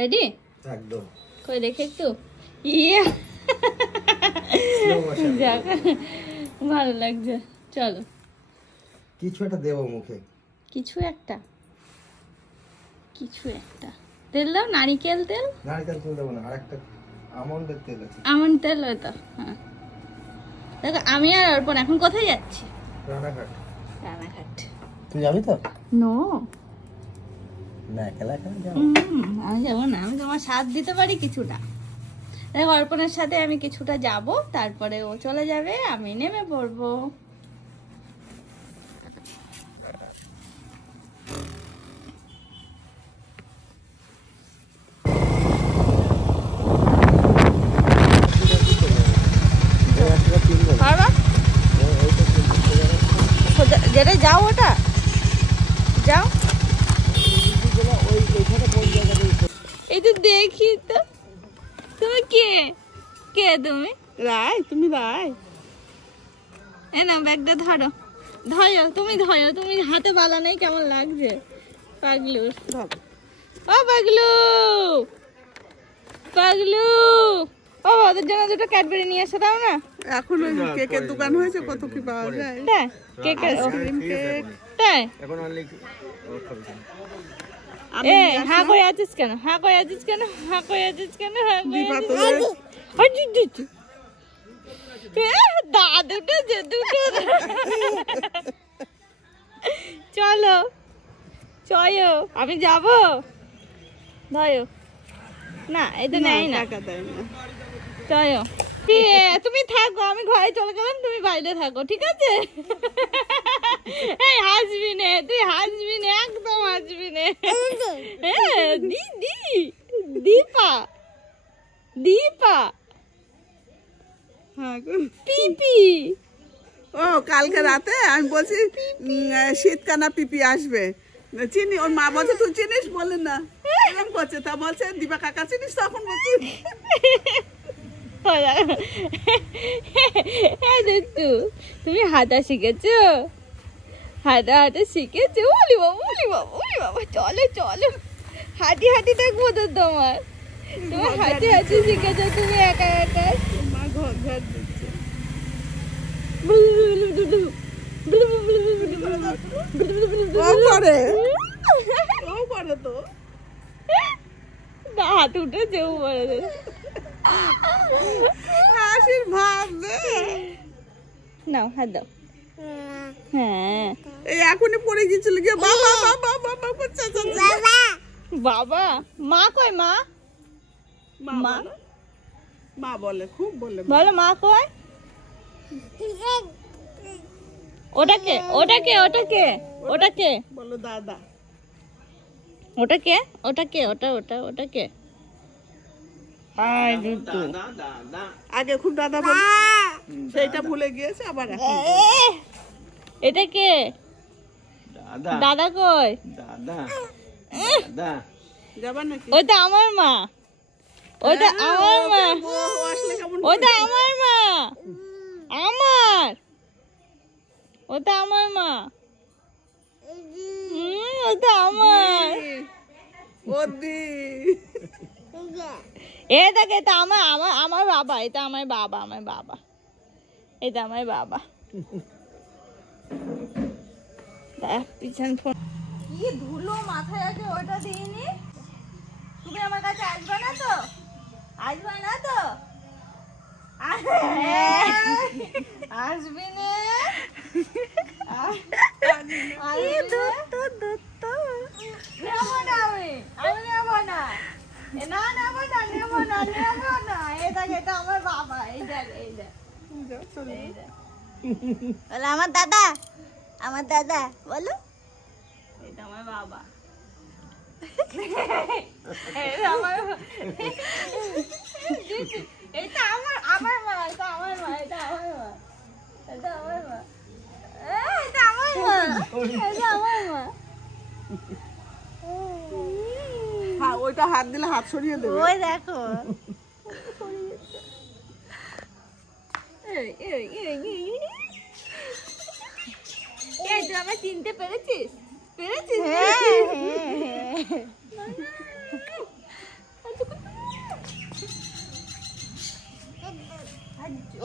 Ready একদম কই দেখে একটু ইয়ে যাক ভালো লাগছে। চলো কিছু একটা দেবো মুখে, কিছু একটা তেল দাও, নারিকেল তেল। নারকেল তেল দেবো না, আরেকটা আমন্ডের তেল আছে। আমন্ড তেল হয়তো। হ্যাঁ দেখো আমি আর অর্পণ এখন কোথায় যাচ্ছি? রানাঘাট। রানাঘাট। তুই যাবি তো? নো না, একলা যাও। আমি যাবো না, আমি তোমার সাথ দিতে পারি কিছুটা। দেখো অর্পণের সাথে আমি কিছুটা যাব, তারপরে ও চলে যাবে, আমি নেমে পড়বো। যেটা যাও ওটা যাও, এই তো দেখি তো। তুমি কে কে? তুমি রায়? তুমি রায়? এ না ব্যাগটা ধরো, তুমি ধরো। তুমি হাতে বালা নেই, কেমন লাগছে পাগলুর? ও পাগলু, পাগলু ও ওদের জন্য দুটো ক্যাডবেরি নিয়ে এসে দাও না। এখন ওই কেকের দোকান হয়েছে, কত কি পাওয়া যায়। হ্যাঁ কেক, আইসক্রিম কেক। তাই এখন অনলি এ হ্যাঁ করে আছিস কেন? হ্যাঁ করে আছিস কেন? হ্যাঁ করে আছিস কেন? হ্যাঁ দাদুটা যে দুটো। চলো চলো, আমি যাবো। ধরো না, এই তো নেই না, টাকা দেয় না। চলো তুমি থাকো, আমি ঘরে চলে গেলাম, তুমি বাইরে থাকো, ঠিক আছে? এই হাসবি নে, তুই হাসবি নে, একদম হাসবি নে। দিদি দীপা, দীপা হ্যাঁ গো। পিপি। ও কালকে রাতে আমি বলছি শীতকানা পিপি আসবে, চিনি। ওর মা বলছে তুই চিনিস? বলে না, এরকম করছে। তা বলছে দীপা কাকা চিনিস? তখন বলছি তুমি হাঁটা শিখেছো? হাঁটা হাঁটা শিখেছো? বলি বাবা, বলি বাবা, বলি বাবা। চলো চলো, হাঁটি হাঁটি দেখবো তো তোমার। তোমার হাঁটি হাঁটি শিখেছো তুমি একা একা। মা ঘর ঘর দিচ্ছে। ও করে, ও করে তো। না হাত উঠেছে উপরে। হাসির ভাব রে। নাও হাত দাও। হ্যাঁ এই এখনই পড়ে গিয়েছিল গিয়ে বাবা বাবা বাবা করছে। বাবা মা কই? মা মা মা বলে, খুব বলে। বলো মা কই? ওটাকে ওটাকে ওটাকে ওটাকে বলো দাদা। ওটাকে ওটাকে ওটা ওটা ওটাকে আগে খুব দাদা বলে, সেইটা ভুলে গিয়েছে আবার এখন। এটা কে? দাদা কই? যাবা নাকি? ওটা আমার মা, ওটা আমার মা, ও আসলে কেমন ওটা আমার মা, আমার ওটা আমার মা। ওটা আমার। ওদি এটাকে, এটা আমার আমার আমার বাবা, এটা আমার বাবা, আমার বাবা, এটা আমার বাবা। পিছন ফোন কি ধুলো মাথায় আছে, ওটা দিইনি। তুমি আমার কাছে আসবে না তো? আসবে না তো? আসবি না? নেবো না, আমি নেবো না। না নেবো না, নেবো না, নেবো না। এটা এটা আমার বাবা, এই দেখ, এই দেখ, এই দেখ। বলো আমার দাদা, আমার দাদা বলো। এটা আমার বাবা, এটা আমার, এটা আমার আমার মা, এটা আমার মা, এটা আমার মা, এটা আমার মা, এটা আমার মা, এটা আমার মা। হ্যাঁ, ওইটা হাত দিলে হাত সরিয়ে দেবে। ওই দেখো, এই তুই আমার চিনতে পেরেছিস? পেরেছিস?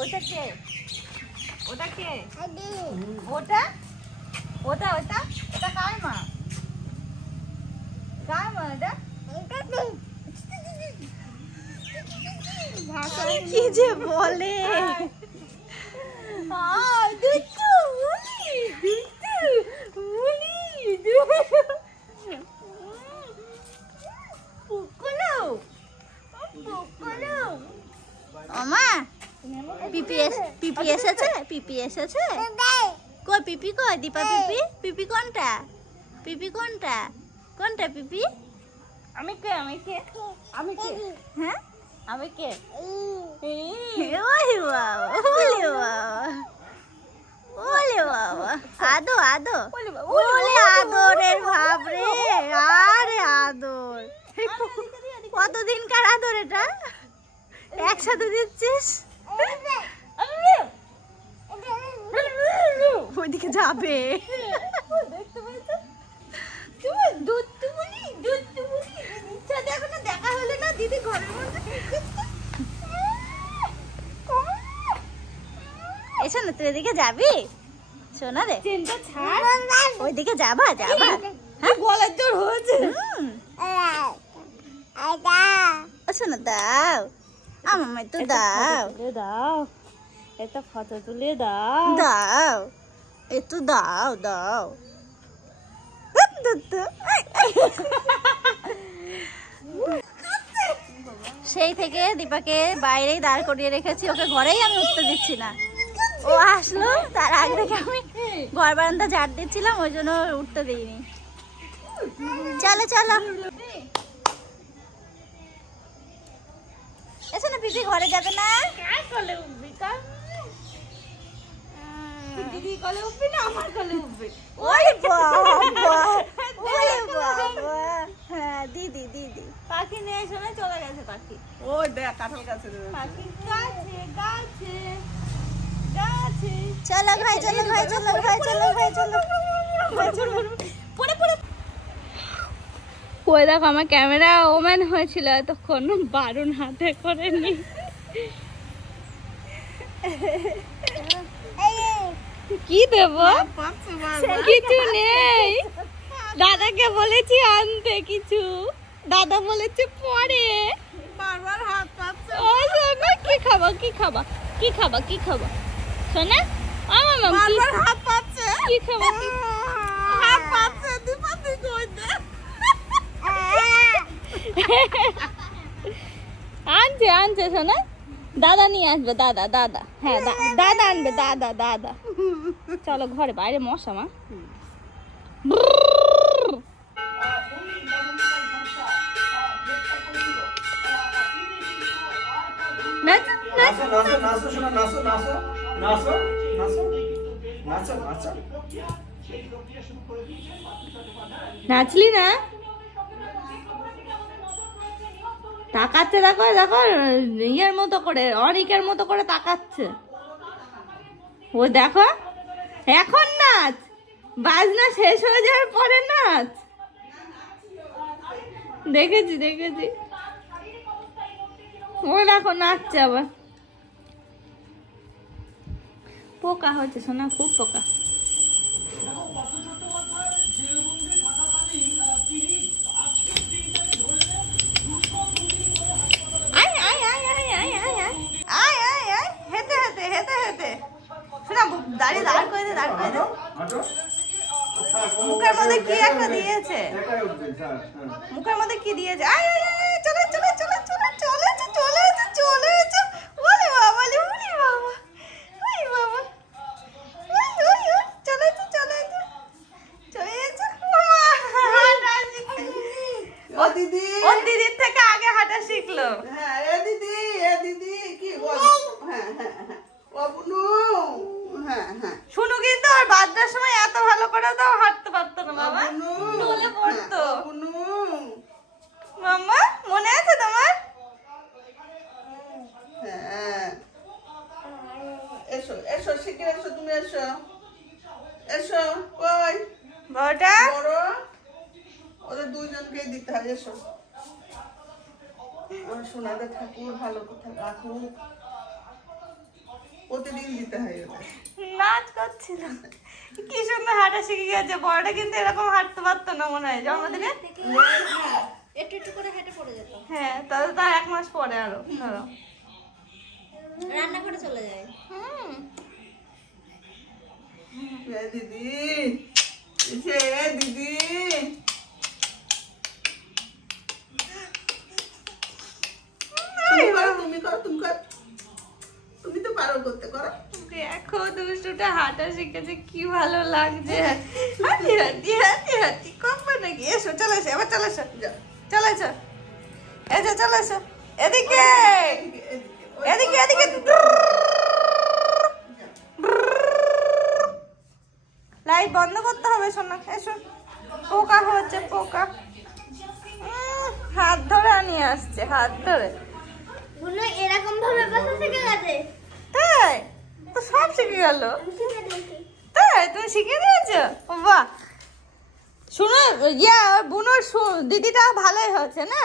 ওটা কে? ওটা কে? ওটা ওটা ওটা ওটা কার মা? কার মা এটা? কি যে বলে পিপি এসেছে? পিপি এসেছে? কই পিপি কই? দীপা পিপি? পিপি কোনটা? পিপি কোনটা? কোনটা পিপি? আমি কে? আমি কে? আমি কে? হ্যাঁ আমি কে? ওরে বাবা, ওরে বাবা, ওরে বাবা, আদো আদো, ওরে আদরের ভাব রে, আরে আদর, কতদিনকার আদর এটা? একসাথে দিচ্ছিস? ওইদিকে যাবে। দেখা হলো না দিদি ঘরের মধ্যে। এসো না, তুই এদিকে যাবি? শোনা রে, ওইদিকে যাবা? যাবা? হ্যাঁ, গলার জোর হয়েছে। শোনা দাও, আমার তো দাও, দাও এটা ফটো তুলে দাও, দাও একটু দাও, দাও। সেই থেকে দীপাকে বাইরেই দাঁড় করিয়ে রেখেছি, ওকে ঘরেই আমি উঠতে দিচ্ছি না। ও আসলো তার আগে থেকে আমি ঘর বারান্দা ঝাড় দিচ্ছিলাম, ওই জন্য উঠতে দিইনি। চলো চলো, এসো না পিপি, ঘরে যাবে না? দিদি কলে উঠবি না আমার কলে উঠবি? ওরে বাবা, ওরে বাবা। হ্যাঁ দিদি দিদি, পাখি নিয়ে এসে না চলে গেছে পাখি। ওই দেখ কাঁঠাল গাছে পাখি গাছে গাছে গাছে। চলো ভাই, চলো ভাই, চলো ভাই, চলো ভাই, চলো পড়ে পড়ে। ওই দেখো আমার ক্যামেরা ওম্যান হয়েছিল এতক্ষণ, বারুন হাতে করে নি। কি দেব? কিছু নেই, দাদাকে বলেছি আনতে কিছু, দাদা বলেছে পরে। বারবার হাত পাচ্ছে। ও সোনা, কি খাবা কি খাবা কি খাবা কি খাবা সোনা? আমার মাম বারবার হাত পাচ্ছে। কি খাবা? হাত পাচ্ছে, দীপা তুই কই দে। আনছে আনছে সোনা, দাদা নিয়ে আসবে, দাদা দাদা, হ্যাঁ দাদা আনবে, দাদা দাদা। চলো ঘরে, বাইরে মশা মা। নাচো নাচো নাচো শোনা, নাচো নাচো নাচো নাচো নাচো নাচো। নাচলি না? তাকাচ্ছে, দেখো দেখো, ইয়ের মতো করে, অনিকের মতো করে তাকাচ্ছে। ও দেখো, এখন নাচ, বাজনা শেষ হয়ে যাওয়ার পরে নাচ। দেখেছি দেখেছি, ও দেখো নাচছে আবার। পোকা হচ্ছে সোনা, খুব পোকা। দাঁড়িয়ে দাঁড় করে দে, দাঁড় করে দে। মুখের মধ্যে কি একটা দিয়েছে, মুখের মধ্যে কি দিয়েছে? আয় আয় আয়, চলে চলে চলে চলে চলে চলে চলে চলে। ওরে বাবা, ওরে বাবা, ওরে বাবা, চলে চলে চলে। ও দিদি, ও দিদির থেকে আগে হাঁটা শিখলো। হ্যাঁ এ দিদি, এ দিদি কি বল? হ্যাঁ হ্যাঁ হ্যাঁ, ও বুনু, হ্যাঁ হ্যাঁ। শুনু কিন্তু ওর বাচ্চার সময় এত ভালো করে তো হাঁটতে পারতো না মামা, ঢলে পড়তো। বুনু, মাম্মা মনে আছে তোমার? হ্যাঁ এসো এসো, শিগগির এসো, তুমি এসো এসো। কই বড়টা? বড়, ওদের দুইজনকেই দিতে হয়। এসো, সোনাদের ঠাকুর ভালো কথা রাখুক। প্রতিদিন দিতে হয় ওদের। নাচ করছিল, কি সুন্দর হাঁটা শিখে গেছে। বড়টা কিন্তু এরকম হাঁটতে পারতো না মনে হয় জন্মদিনে। একটু একটু করে হেঁটে পড়ে যেত, হ্যাঁ, তাহলে তার 1 মাস পরে আরো ধরো রান্না করে চলে যায়। এ দিদি, এসে এ দিদি। তুমি করো, তুমি করো, তুমি তো পারো করতে, করো। দেখো দুষ্টুটা হাঁটা শিখেছে, কি ভালো লাগছে। হাঁটি হাঁটি হাঁটি হাঁটি কমবে নাকি? এসো, চলে এসো, এবার চলে এসো, চলে এসো, এসো, চলে এসো, এদিকে এদিকে এদিকে। লাইট বন্ধ করতে হবে শোনা। এসো, পোকা হচ্ছে, পোকা। হাত ধরে নিয়ে আসছে, হাত ধরে। বুনু এরকম ভাবে বসা শিখে গেছে। তাই তো সব শিখে গেল। আমি শিখে দিয়েছি। তাই তুমি শিখে দিয়েছো? বাহ, শুনো, বুনোর দিদিটা ভালোই হয়েছে না?